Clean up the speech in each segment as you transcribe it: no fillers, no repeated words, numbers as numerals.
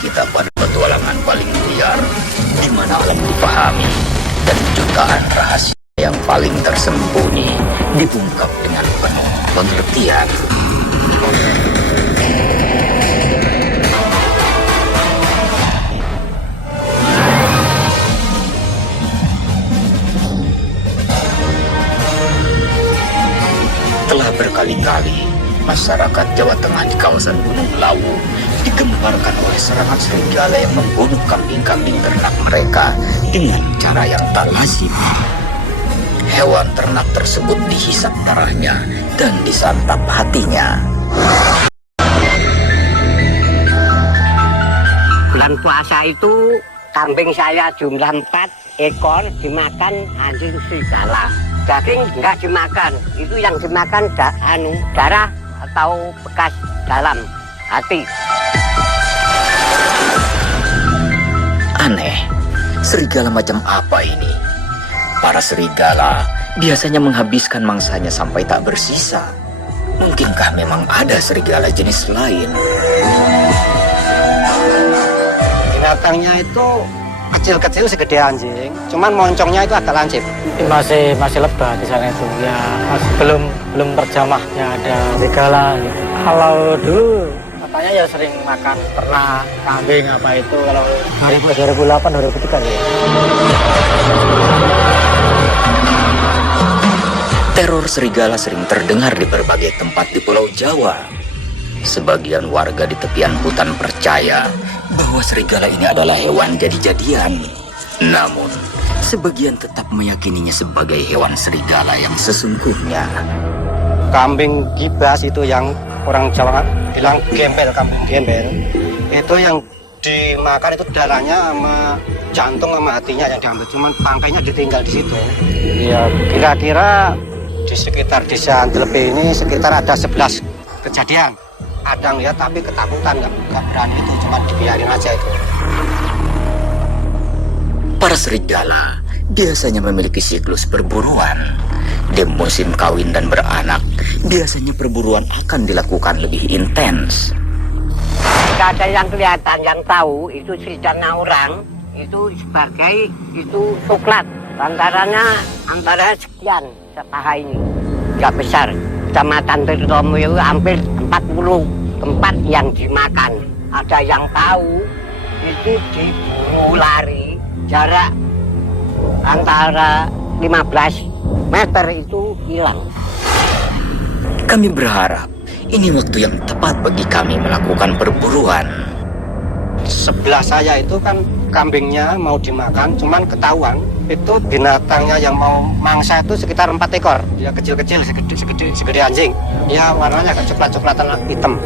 kita pada petualangan paling liar, di mana alam dipahami dan jutaan rahasia yang paling tersembunyi dibungkap dengan penuh pengertian. Telah berkali-kali masyarakat Jawa Tengah di kawasan Gunung Lawu digemparkan oleh serangan serigala yang membunuh kambing-kambing ternak mereka dengan cara yang tak lazim. Hewan ternak tersebut dihisap darahnya dan disantap hatinya. Bulan puasa itu kambing saya jumlah 4 ekor dimakan anjing serigala. Daging enggak dimakan, itu yang dimakan darah atau bekas dalam hati. Aneh, serigala macam apa ini? Para serigala biasanya menghabiskan mangsanya sampai tak bersisa. Mungkinkah memang ada serigala jenis lain? Binatangnya itu kecil-kecil segede anjing, cuman moncongnya itu agak lancip. Masih lebah di sana itu, ya masih belum terjamah ya ada serigala gitu. Kalau dulu katanya ya sering makan ternak, kambing apa itu kalau 2008 2003 ya. Teror serigala sering terdengar di berbagai tempat di Pulau Jawa. Sebagian warga di tepian hutan percaya bahwa serigala ini adalah hewan jadi-jadian. Namun, sebagian tetap meyakininya sebagai hewan serigala yang sesungguhnya. Kambing gibas itu yang orang Jawa bilang gembel, kambing gembel. Itu yang dimakan itu darahnya sama jantung sama hatinya yang diambil, cuman bangkainya ditinggal di situ. Iya, kira-kira di sekitar desa Andelepe ini sekitar ada 11 kejadian. Ada ngeliat tapi ketakutan, nggak berani itu, cuma dibiarin aja itu. Para serigala biasanya memiliki siklus perburuan. Di musim kawin dan beranak, biasanya perburuan akan dilakukan lebih intens. Jika ada yang kelihatan, yang tahu itu serigala orang, itu sebagai itu coklat. Lantarannya antara sekian sepaha ini, nggak besar. Kecamatan Tirtomo itu hampir 40 tempat yang dimakan. Ada yang tahu itu diburu lari jarak antara 15 meter itu hilang. Kami berharap ini waktu yang tepat bagi kami melakukan perburuan. Sebelah saya itu kan kambingnya mau dimakan, cuman ketahuan itu binatangnya yang mau mangsa itu sekitar 4 ekor. Dia kecil-kecil, segede anjing. Dia warnanya agak coklat-coklatan hitam.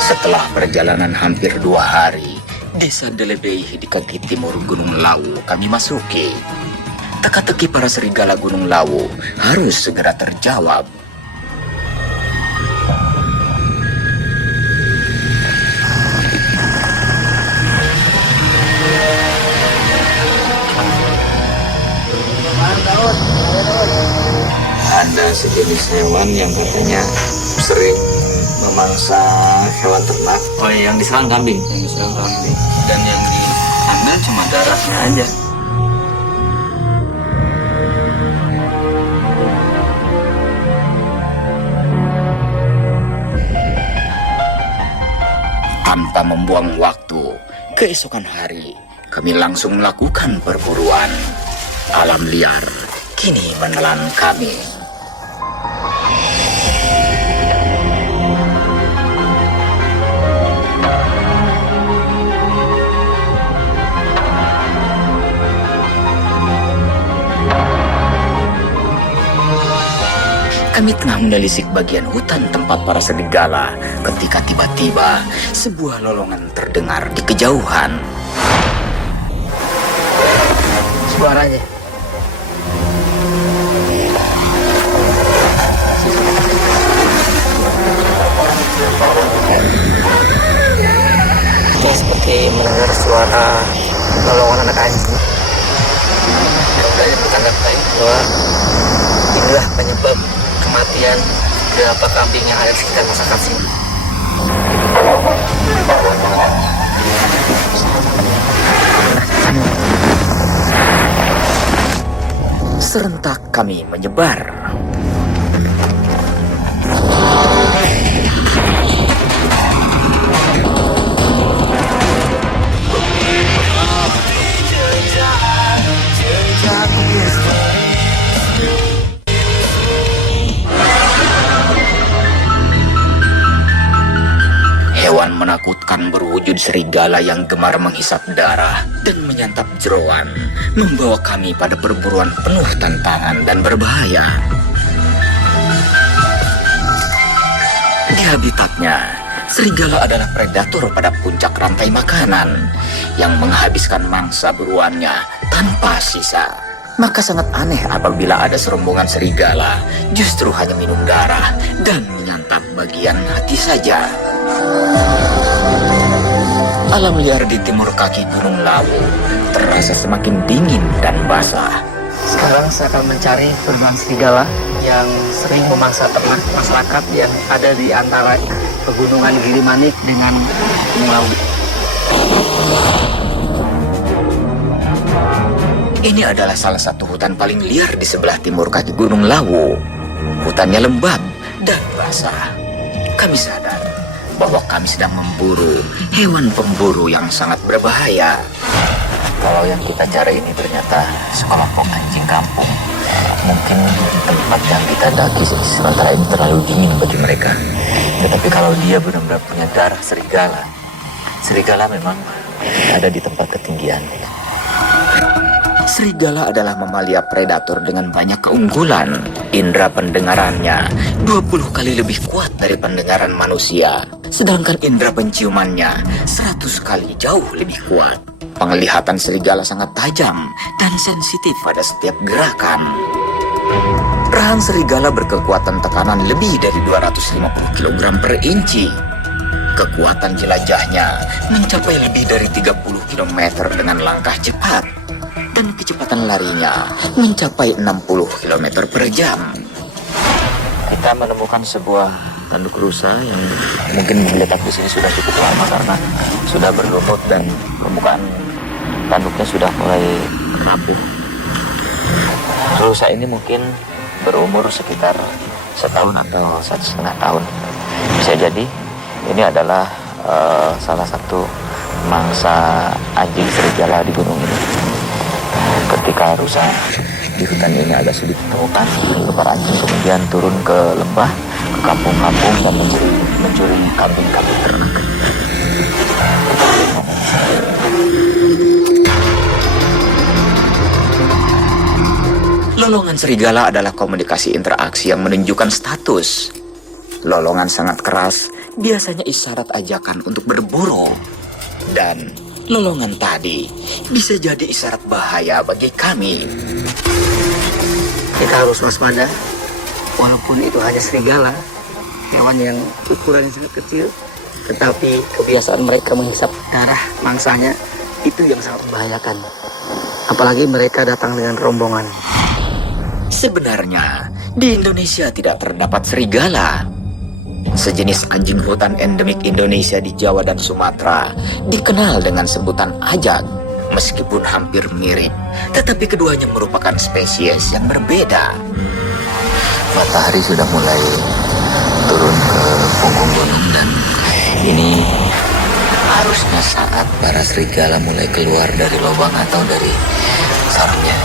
Setelah perjalanan hampir 2 hari, desa Delebei di kaki timur Gunung Lawu kami masuki. Teka-teki para serigala Gunung Lawu harus segera terjawab. Ada sejenis hewan yang katanya sering memangsa hewan ternak. Oh, yang diserang kambing. Yang diserang kambing. Dan yang diambil cuma darahnya aja. Tanpa membuang waktu, keesokan hari kami langsung melakukan perburuan. Alam liar kini menelan kami. Kami tengah menelisik bagian hutan tempat para serigala ketika tiba-tiba sebuah lolongan terdengar di kejauhan. Suaranya. Ini seperti mendengar suara lolongan anak anjing. bahwa inilah penyebab kematian beberapa kambing yang ada di sekitar masyarakat sini. Serentak kami menyebar. Hewan menakutkan berwujud serigala yang gemar menghisap darah dan menyantap jeroan, membawa kami pada perburuan penuh tantangan dan berbahaya. Di habitatnya, serigala adalah predator pada puncak rantai makanan yang menghabiskan mangsa buruannya tanpa sisa. Maka sangat aneh apabila ada serombongan serigala justru hanya minum darah dan menyantap bagian hati saja. Alam liar di timur kaki Gunung Lawu terasa semakin dingin dan basah. Sekarang saya akan mencari beruang serigala yang sering memangsa ternak masyarakat yang ada di antara pegunungan Girimanik dengan Gunung Lawu. Ini adalah salah satu hutan paling liar di sebelah timur kaki Gunung Lawu. Hutannya lembab dan basah. Kami sadar bahwa kami sedang memburu hewan pemburu yang sangat berbahaya. Kalau yang kita cari ini ternyata sekelompok anjing kampung. Mungkin tempat yang kita daki sementara ini terlalu dingin bagi mereka. Tetapi kalau dia benar-benar punya darah serigala, serigala memang ada di tempat ketinggian. Serigala adalah mamalia predator dengan banyak keunggulan. Indera pendengarannya 20 kali lebih kuat dari pendengaran manusia. Sedangkan indera penciumannya 100 kali jauh lebih kuat. Penglihatan serigala sangat tajam dan sensitif pada setiap gerakan. Rahang serigala berkekuatan tekanan lebih dari 250 kg per inci. Kekuatan jelajahnya mencapai lebih dari 30 km dengan langkah cepat. Dan kecepatan larinya mencapai 60 km per jam. Kita menemukan sebuah tanduk rusa yang mungkin diletak di sini sudah cukup lama karena sudah berlumut dan permukaan tanduknya sudah mulai rapuh. Rusa ini mungkin berumur sekitar setahun atau 1,5 tahun. Bisa jadi ini adalah salah satu mangsa anjing serigala di gunung ini. Ketika rusa di hutan ini agak sulit ditemukan, para anjing kemudian turun ke lembah, ke kampung-kampung dan mencuri kambing-kambing ternak. Lolongan serigala adalah komunikasi interaksi yang menunjukkan status. Lolongan sangat keras, biasanya isyarat ajakan untuk berburu. Dan lolongan tadi bisa jadi isyarat bahaya bagi kami. Kita harus waspada, walaupun itu hanya serigala, hewan yang ukurannya sangat kecil, tetapi kebiasaan mereka menghisap darah mangsanya itu yang sangat membahayakan. Apalagi mereka datang dengan rombongan. Sebenarnya, di Indonesia tidak terdapat serigala. Sejenis anjing hutan endemik Indonesia di Jawa dan Sumatera dikenal dengan sebutan ajak. Meskipun hampir mirip, tetapi keduanya merupakan spesies yang berbeda. Matahari sudah mulai turun ke punggung gunung dan ini harusnya saat para serigala mulai keluar dari lubang atau dari sarangnya.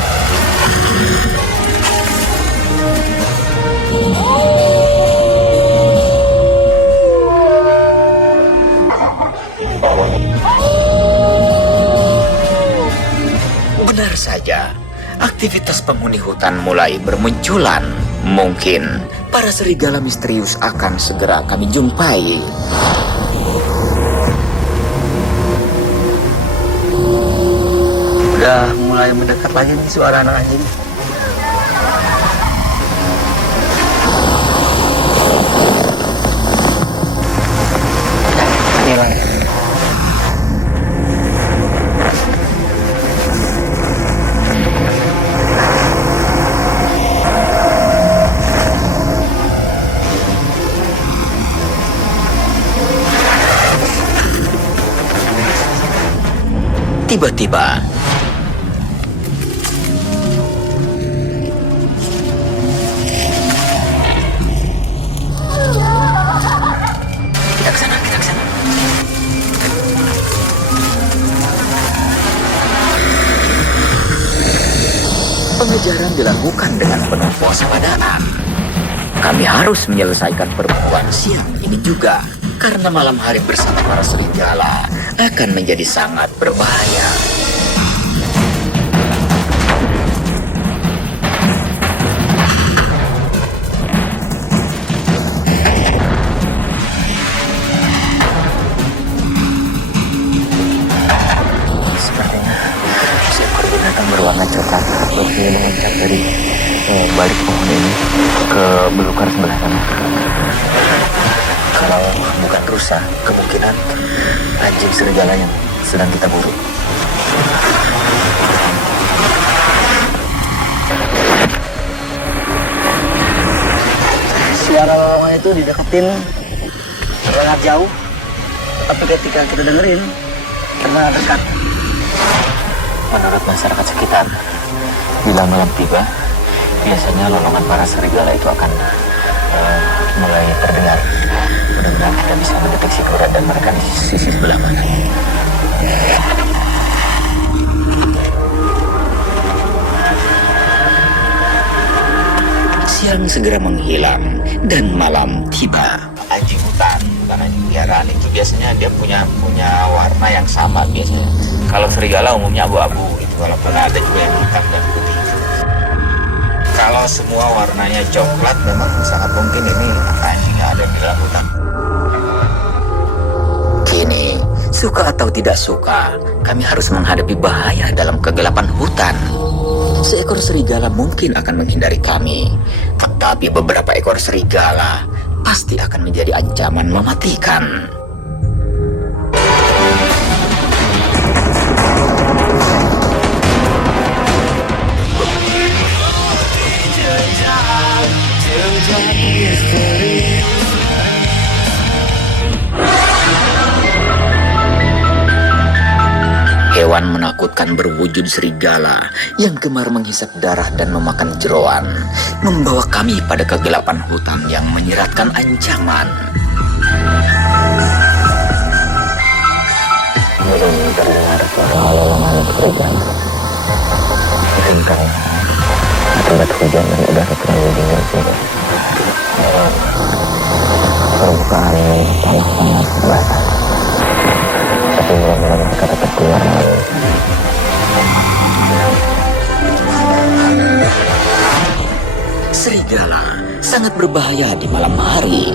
Benar saja, aktivitas penghuni hutan mulai bermunculan. Mungkin para serigala misterius akan segera kami jumpai. Udah mulai mendekat lagi nih suara anak anjing. Hilang. Tiba-tiba kita ke sana, kita ke sana. Pengejaran dilakukan dengan penuh waspadaan. Kami harus menyelesaikan perempuan siang ini juga, karena malam hari bersama para serigala akan menjadi sangat berbahaya. Sepertinya seekor binatang berwarna coklat berhasil mengencang dari balik pohon ini ke belukar sebelah sana. Kalau bukan rusa, kemungkinan anjing serigala yang sedang kita buru. Suara lolongan itu dideketin sangat jauh, tapi ketika kita dengerin karena dekat. Menurut masyarakat sekitar, bila malam tiba, biasanya lolongan para serigala itu akan mulai terdengar. Mudah-mudahan kita bisa mendeteksi keberadaan mereka di sisi sebelah mana. Siang segera menghilang dan malam tiba. Anjing hutan, bukan anjing piaraan, itu biasanya dia punya warna yang sama biasanya. Kalau serigala umumnya abu-abu gitu, walaupun ada juga yang hitam dan putih. Kalau semua warnanya coklat, memang sangat mungkin ini anjing yang ada di dalam hutan. Kini, suka atau tidak suka, kami harus menghadapi bahaya dalam kegelapan hutan. Seekor serigala mungkin akan menghindari kami, tetapi beberapa ekor serigala pasti akan menjadi ancaman mematikan. Hewan menakutkan berwujud serigala yang gemar menghisap darah dan memakan jeroan, membawa kami pada kegelapan hutan yang menyiratkan ancaman. Belum terdengar suara lolongan serigala. Mungkin karena akibat hujan dan udara terlalu dingin sehingga permukaan tanah sangat basah. Tapi mudah-mudahan mereka tetap keluar malam. Serigala sangat berbahaya di malam hari.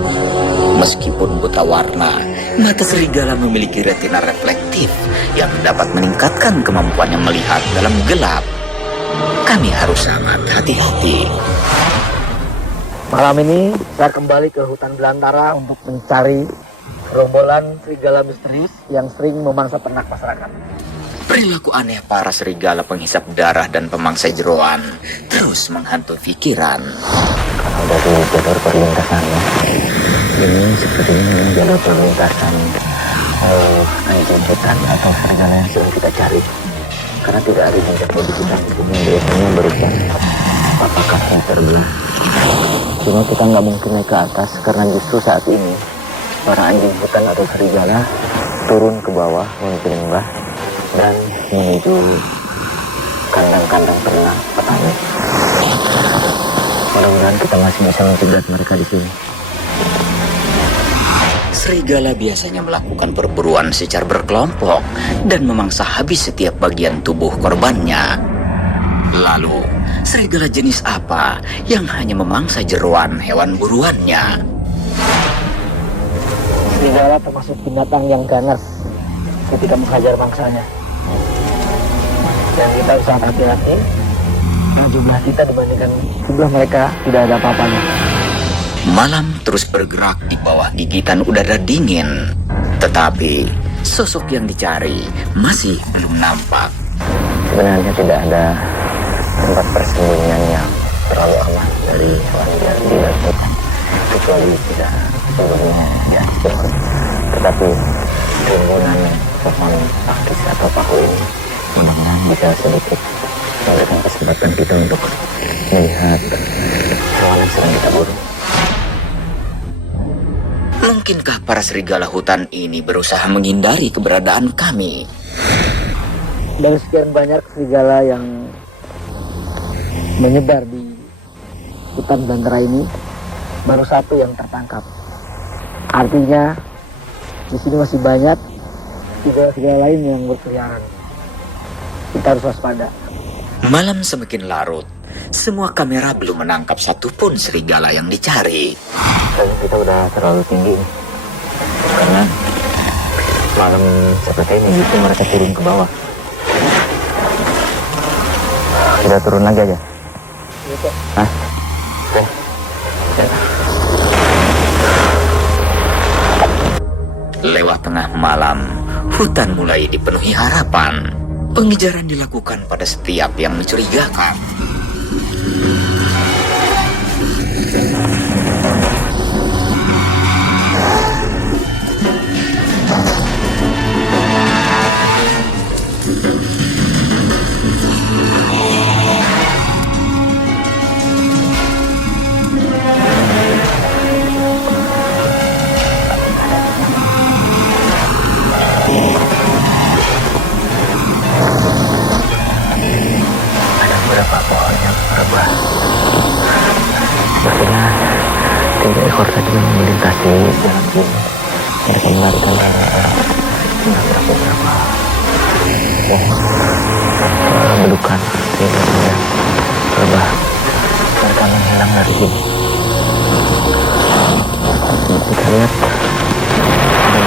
Meskipun buta warna, mata serigala memiliki retina reflektif yang dapat meningkatkan kemampuannya melihat dalam gelap. Kami harus sangat hati-hati. Malam ini saya kembali ke hutan belantara untuk mencari gerombolan serigala misterius yang sering memangsa ternak masyarakat. Perilaku aneh para serigala penghisap darah dan pemangsa jeroan terus menghantui pikiran. Kalau dari jalur perlintasannya, ini sepertinya memang jalur perlintasan anjing hutan atau serigala yang sedang kita cari. Karena tidak ada jejak bodi kita yang biasanya berikan apa kakinya terbelah. Cuma kita nggak mungkin naik ke atas karena justru saat ini para anjing hutan atau serigala turun ke bawah menuju lembah dan menuju kandang-kandang ternak petani. Mudah-mudahan kita masih bisa mencegat mereka di sini. Serigala biasanya melakukan perburuan secara berkelompok dan memangsa habis setiap bagian tubuh korbannya. Lalu, serigala jenis apa yang hanya memangsa jeroan hewan buruannya? Serigala termasuk binatang yang ganas ketika menghajar mangsanya. Dan kita harus sangat hati-hati karena jumlah kita dibandingkan jumlah mereka tidak ada apa-apanya. Malam terus bergerak di bawah gigitan udara dingin. Tetapi sosok yang dicari masih belum nampak. Sebenarnya tidak ada tempat persembunyian yang terlalu aman dari hewan liar di dalam hutan, kecuali tidak sebelumnya di atas. Tetapi kerumunan pohon pakis atau paku ini mudah-mudahan bisa sedikit memberikan kesempatan kita untuk melihat hewan yang sedang kita buru. Mungkinkah para serigala hutan ini berusaha menghindari keberadaan kami? Dari sekian banyak serigala yang menyebar di hutan belantara ini, baru satu yang tertangkap. Artinya di sini masih banyak serigala lain yang berkeliaran. Kita harus waspada. Malam semakin larut, semua kamera belum menangkap satupun serigala yang dicari. Kayaknya kita udah terlalu tinggi nih. Karena malam seperti ini gitu mereka turun ke bawah. Kita turun lagi aja. Hah? Oke. Lewat tengah malam, hutan mulai dipenuhi harapan. Pengejaran dilakukan pada setiap yang mencurigakan. Beberapa pohon yang rebah. Sepertinya 3 ekor tadi memang melintasi jalan ini. Mereka melarikan beberapa pohon belukan sehingga kemudian rebah. Mereka menghilang dari sini. Kita lihat ada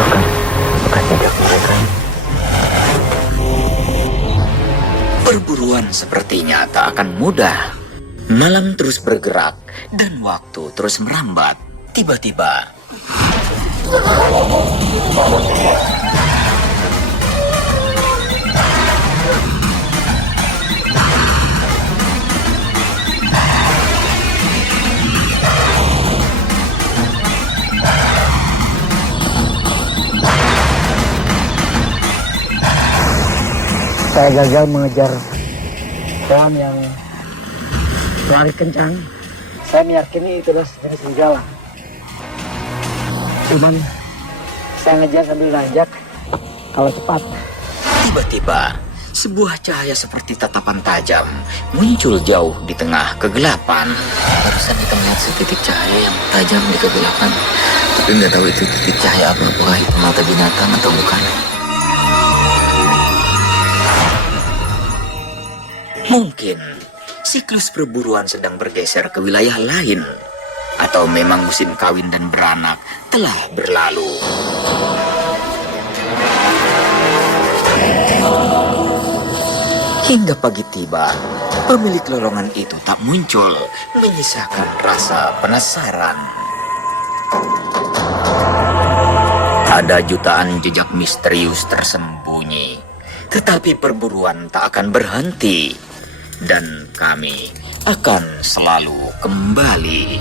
bekas jejak mereka. Perburuan sepertinya tak akan mudah. Malam terus bergerak dan waktu terus merambat. Tiba-tiba Saya gagal mengejar hewan yang lari kencang. Saya meyakini itu adalah jenis serigala. Cuman saya ngejar sambil nanjak. Kalau cepat, tiba-tiba sebuah cahaya seperti tatapan tajam muncul jauh di tengah kegelapan. Barusan kita melihat setitik cahaya yang tajam di kegelapan. Tapi nggak tahu itu titik cahaya apa. Apakah itu mata binatang atau bukan? Mungkin siklus perburuan sedang bergeser ke wilayah lain, atau memang musim kawin dan beranak telah berlalu. Hingga pagi tiba, pemilik lolongan itu tak muncul, menyisakan rasa penasaran. Ada jutaan jejak misterius tersembunyi, tetapi perburuan tak akan berhenti. Dan kami akan selalu kembali.